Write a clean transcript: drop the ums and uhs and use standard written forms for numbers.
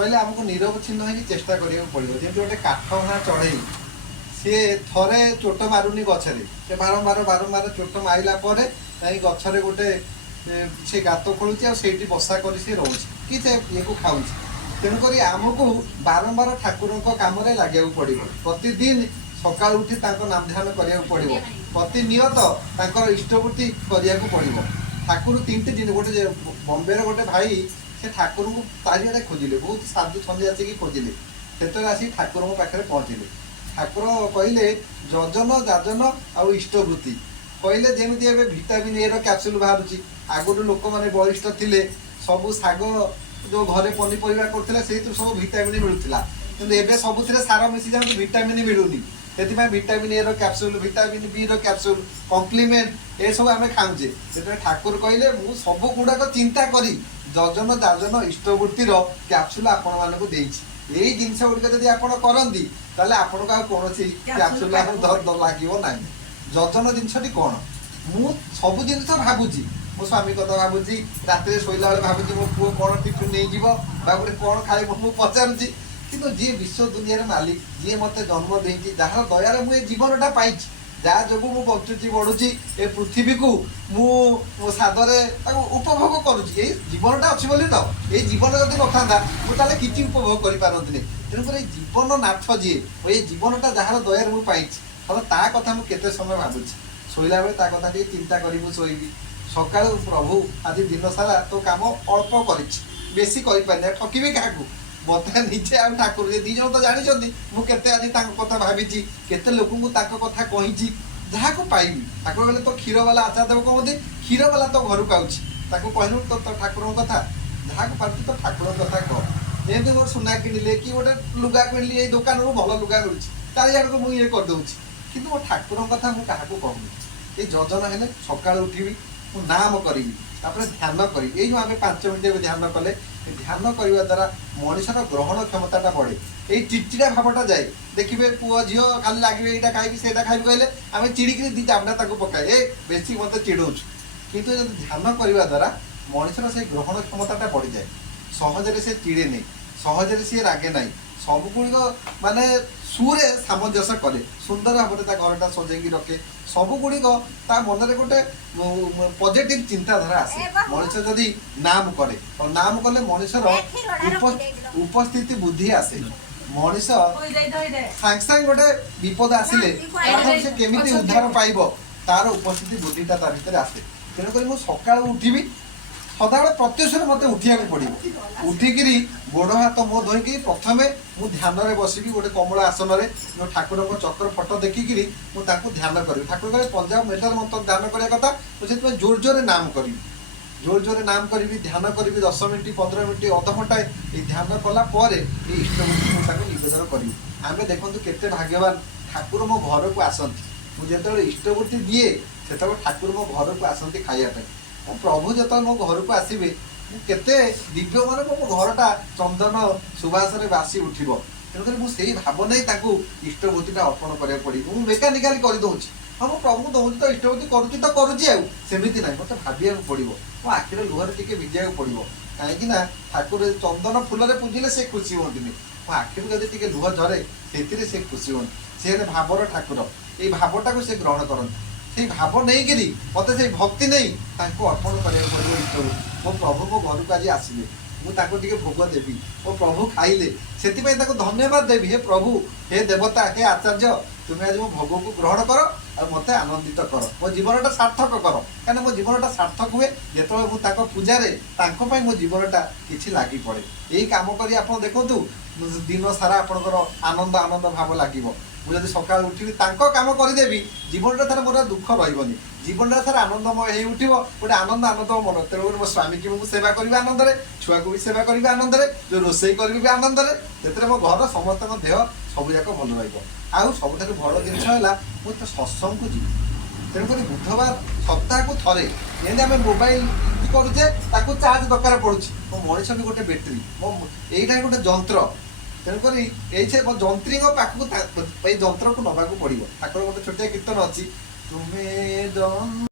कहले आमको निरवच्छिन्न होगी चेष्टा करिया पड़ो जमी गोटे काठ घा चढ़ई सी थरे चोट मारुनी गछरे से बारंबार बारंबार चोट मारिला गछरे गोटे से गात खोलुची आठी बसा कर रोचे कि ये को खाऊ तेणुक आमको बारंबार ठाकुर कम लगे पड़ो प्रतिदिन सका उठी नाम ध्यान करा पड़ो प्रतिनियत इष्टवृत्ति करा पड़ो ठाकुर 3 दिन गोटे बम्बे गोटे भाई से ठाकुर को चारिड़े खोजिले बहुत साधु सन्यासी की खोजिले से आसी ठाकुर पाखे पहुँचले ठाकुर कहले जजन जाजन आउ इष्टवृत्ति कहले जमी भिटामिन ए कैप्सूल बाहर आगुरी लोक मैंने बलिष्ठ थे सबू शाग जो घरे पनीपरिया करते से सब भिटामिन मिलूला कि सब सार मिसी जाए भिटामिन मिलूनी से vitamin A capsule vitamin B capsule complement ये सब आम खाऊे से ठाकुर कहले मु सब गुड़ाक चिंता करी जजन जाजन इष्टवृत्तिर कैप्सूल आपण मानक यही जिनस गुड़िक जब आप करती आपन को कौन कैप्सूल लगे ना जजन जिनसटी कौन मु सब जिन भावुची मो स्वामी कथा भावुची रात शोला बेले भावुची मो पुओ कौन टिफिन नहीं जीव गोटे कौन खाइब मुझे पचारुची कि जी विश्व दुनिया मालिक जी मत जन्म देती जहाँ दयार मुझे जीवनटा पाई जहाँ जो मुझे बचुची बढ़ुची ए पृथ्वी को मु सादरे उपभोग करुच्ची जीवनटा अच्छी बोली तो ये जीवन जब नथा मुझे किसी उपभोग कर पारती तेणुक जीवन नाथ जी ये जीवनटा जहाँ दयार मुझे पाई हम ता कथा मुझे समय भावुची शोला बेले ता कथा चिंता करी शोबी सका प्रभु आज दिन सारा तो कम अल्प कर बेसी कर ठकबी क्या मत निजे आ ठाकुर दी जन तो जानते मुझे आज कथा भावी केते लोक कथा कही जहाँ को पाइबी ठाकुर बोले तो क्षीर वाला आचार देव कहते क्षीर वाला तो घर को आऊँगी कहलु तो ठाकुर कथा जहाँ को पार्टी तो ठाकुर कथा कह जमी मोर सुना किणिले कि गोटे लुगा किणिली ये दुकान भल लुगा मिलूँ चारिआड़ को मुझे करदे कि मो ठाकुर कथा मुझे क्या कहूनी ये जजन है सका उठी नाम करी ध्यान करी ये आम 5 मिनट ध्यान कले ध्यान करने द्वारा मनुष्यर ग्रहण क्षमता बढ़े ये चिड़चिड़ा भावटा जाए देखिए पुओ झील खाली लगे यहाँ खाई से खाई कहले आम चिड़िकी दी चामड़ा पकाए ए बेसी मत चिड़ौ कितु ध्यान करने द्वारा मनुष्यर से ग्रहण क्षमता बढ़ी जाए सहजरे से चिड़े नहीं सहजरे सी रागे ना सब गुड़िक माने सुरे सामंजस्य करे सुंदर भाव घरटा सजेकी रखे सब गुड़िक मन में गोटे पॉजिटिव चिंताधारा आसे मनुष्य जदि नाम करे और नाम कले मनुष्यर उपस्थिति बुद्धि आसे मनुष्य सांगे सांगे गोटे विपद आसिले से केमिति उद्धार पाइब तार उपस्थिति बुद्धिटा ता भीतर आसे तेणुक मुझे सका उठिबी सदा प्रत्युष मत उठा पड़ो उठिकी गोड़ हाथ मो धोईकी प्रथमे मु ध्यान में बसिकी गोटे कमला आसन में जो ठाकुर चक्र फटो देखिकी मुझे ध्यान करी ठाकुर कहे पंजाब मेटर मंत्र ध्यान करने कथा मुझे जोर जोर नाम करी जोर जोर नाम करी ध्यान करी 10 मिनट 15 मिनट अध घंटा ये ध्यान कलापर ये इष्टवृत्ति निवेदन करी आम देखो केते भाग्यवान ठाकुर मो घर को आसती मुझे जो इष्टवृत्ति दिए से ठाकुर मो घर को आसती खाइबा प्रभु जो मो घर को आसबे केते दिव्य मान मो घरटा चंदन सुवास बासी उठो तेणुक मुझे भाव नहीं इष्टवृत्तिटा अर्पण करा पड़ी मुझे मेकानिकाली करदे हाँ मो प्रभु दौर तो इष्टवृत्ति करुच्ची तो करुच्ची आमती ना मत भाविया पड़ो मो आखिर लुहर टे भिजा पड़ो कहीं ठाकुर चंदन फूल पूजिले से खुशी हमें मो आखिर जब लुह झरे से खुशी हमें सी भावर ठाकुर ये भावटा को से ग्रहण करते से भाव नहीं करी मत से भक्ति नहीं अर्पण करा पड़ो इष्टवृत्ति मो प्रभु मो घर को आज आसबे मुझे भोग देवी मो प्रभु खाइले से धन्यवाद देवी हे प्रभु हे देवता हे आचार्य तुम्हें आज मो भोग को ग्रहण कर और मत आनंदित कर मो जीवनटा सार्थक कर कहीं मो जीवनटा सार्थक हुए जो मुझे पूजारे मो जीवनटा कि लगी पड़े यही कम कर देखु दिन सारा आपंकर आनंद आनंद भाव लगे मुझे सका उठी कम करदेवी जीवनटा थार मोर दुख रही जीवनटा सारा आनंदमय हो उठो गोटे आनंद आनंद मन तेणुक मो स्वामी की मुझे सेवा करी आनंद छुआ को भी सेवा करी आनंद जो रोसई करी आनंद से मो घर समस्त देह सबूक भल रहा सब बड़ जिन मुझे सत्संग को जी तेणुक बुधवार सप्ताह को थे जमी आम मोबाइल करुचे चार्ज दरकार पड़ुची मो मनीष भी गोटे बैटेरी मो यहीटा गोटे जंत्र तेणुक मो जंत्री पाखक यंत्र को नवाक पड़ो ठाकुर गोटे छोटिया कीर्तन अच्छी तुम्हें